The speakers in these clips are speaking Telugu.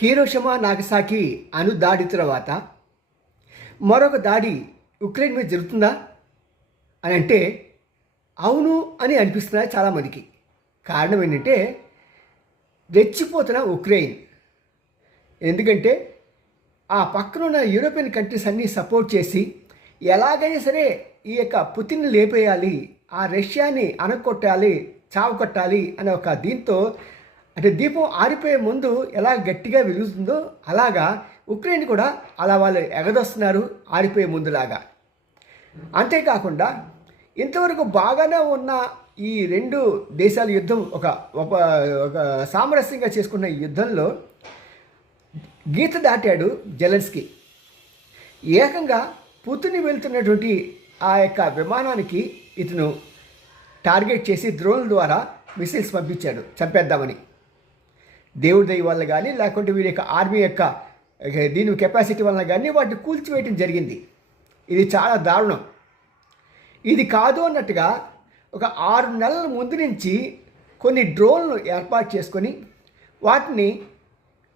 హీరోషిమా నాగసాకి అణు దాడి తర్వాత మరొక దాడి ఉక్రెయిన్ మీద జరుగుతుందా అని అంటే అవును అని అనిపిస్తున్నాయి చాలామందికి. కారణం ఏంటంటే రెచ్చిపోతున్న ఉక్రెయిన్. ఎందుకంటే ఆ పక్కనున్న యూరోపియన్ కంట్రీస్ అన్నీ సపోర్ట్ చేసి ఎలాగైనా సరే ఈ యొక్క పుతిన్ని లేపేయాలి, ఆ రష్యాని అనకొట్టాలి, చావకొట్టాలి అనే ఒక దీంతో, అంటే దీపం ఆరిపోయే ముందు ఎలా గట్టిగా వెలుగుతుందో అలాగా ఉక్రెయిన్ కూడా అలా వాళ్ళు ఎగదొస్తున్నారు ఆరిపోయే ముందులాగా. అంతేకాకుండా ఇంతవరకు బాగానే ఉన్న ఈ రెండు దేశాల యుద్ధం ఒక ఒక ఒక సామరస్యంగా చేసుకున్న ఈ యుద్ధంలో గీత దాటాడు జెలెన్స్కీ. ఏకంగా పుతిన్ వెళ్తున్నటువంటి ఆ యొక్క విమానానికి ఇతను టార్గెట్ చేసి డ్రోన్ల ద్వారా మిసైల్స్ పంపించాడు చంపేద్దామని. దేవుడి దయ వల్ల కానీ లేకుంటే వీరి యొక్క ఆర్మీ యొక్క దీని కెపాసిటీ వల్ల కానీ వాటిని కూల్చివేయటం జరిగింది. ఇది చాలా దారుణం. ఇది కాదు అన్నట్టుగా ఒక 6 నెలల ముందు నుంచి కొన్ని డ్రోన్లు ఏర్పాటు చేసుకొని వాటిని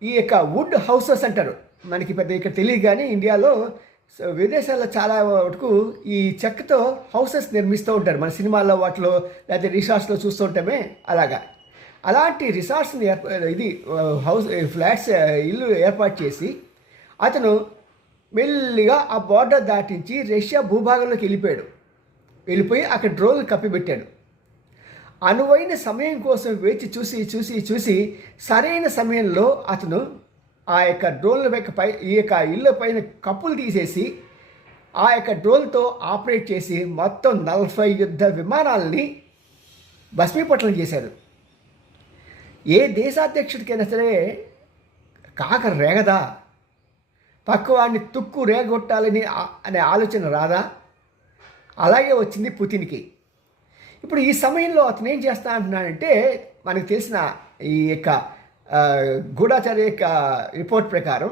ఈ యొక్క వుడ్ హౌసెస్ అంటారు, మనకి పెద్ద ఇక్కడ తెలియదు కానీ ఇండియాలో విదేశాల్లో చాలా వరకు ఈ చెక్కతో హౌసెస్ నిర్మిస్తూ ఉంటారు. మన సినిమాల్లో వాటిలో లేకపోతే రిసార్ట్స్లో చూస్తూ ఉంటామే అలాగా. అలాంటి రిసార్ట్స్ని ఇది హౌస్ ఫ్లాట్స్ ఇల్లు ఏర్పాటు చేసి అతను మెల్లిగా ఆ బార్డర్ దాటించి రష్యా భూభాగంలోకి వెళ్ళిపోయి అక్కడ డ్రోన్లు కప్పిపెట్టాడు. అనువైన సమయం కోసం వేచి చూసి సరైన సమయంలో అతను ఆ యొక్క డ్రోన్ల ఈ యొక్క ఇళ్ళ పైన కప్పులు తీసేసి ఆ యొక్క డ్రోన్తో ఆపరేట్ చేసి మొత్తం 40 యుద్ధ విమానాలని భస్మీపట్నం చేశారు. ఏ దేశాధ్యక్షుడికైనా సరే కాక రేగదా, పక్కవాడిని తుక్కు రేగొట్టాలని అనే ఆలోచన రాదా? అలాగే వచ్చింది పుతిన్కి. ఇప్పుడు ఈ సమయంలో అతను ఏం చేస్తా అంటున్నాడంటే, మనకు తెలిసిన ఈ యొక్క గూఢాచార్య యొక్క రిపోర్ట్ ప్రకారం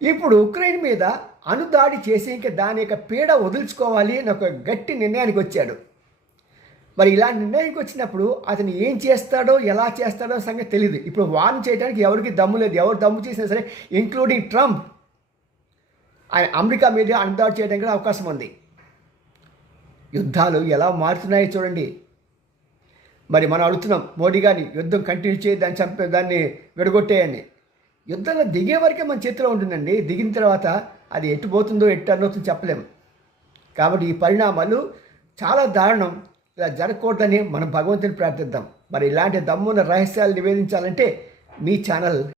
ఇప్పుడు ఉక్రెయిన్ మీద అణుదాడి చేసి ఇంకా దాని యొక్క పీడ వదులుచుకోవాలి అని ఒక గట్టి నిర్ణయానికి వచ్చాడు. మరి ఇలాంటి నిర్ణయానికి వచ్చినప్పుడు అతను ఏం చేస్తాడో ఎలా చేస్తాడో సంగతి తెలియదు. ఇప్పుడు వార్న్ చేయడానికి ఎవరికి దమ్ము లేదు. ఎవరు దమ్ము చేసినా సరే ఇంక్లూడింగ్ ట్రంప్ ఆయన అమెరికా మీద అణుదాడి చేయడానికి కూడా అవకాశం ఉంది. యుద్ధాలు ఎలా మారుతున్నాయో చూడండి. మరి మనం అడుగుతున్నాం మోడీ గారిని యుద్ధం కంటిన్యూ చేయి, దాన్ని విడగొట్టేయని. యుద్ధంలో దిగే వరకే మన చేతిలో ఉంటుందండి. దిగిన తర్వాత అది ఎటు పోతుందో ఎటు అనవుతుందో చెప్పలేము. కాబట్టి ఈ పరిణామాలు చాలా దారుణం. ఇలా జరగకూడదని మనం భగవంతుని ప్రార్థిద్దాం. మరి ఇలాంటి దమ్మున్న రహస్యాలు నివేదించాలంటే మీ ఛానల్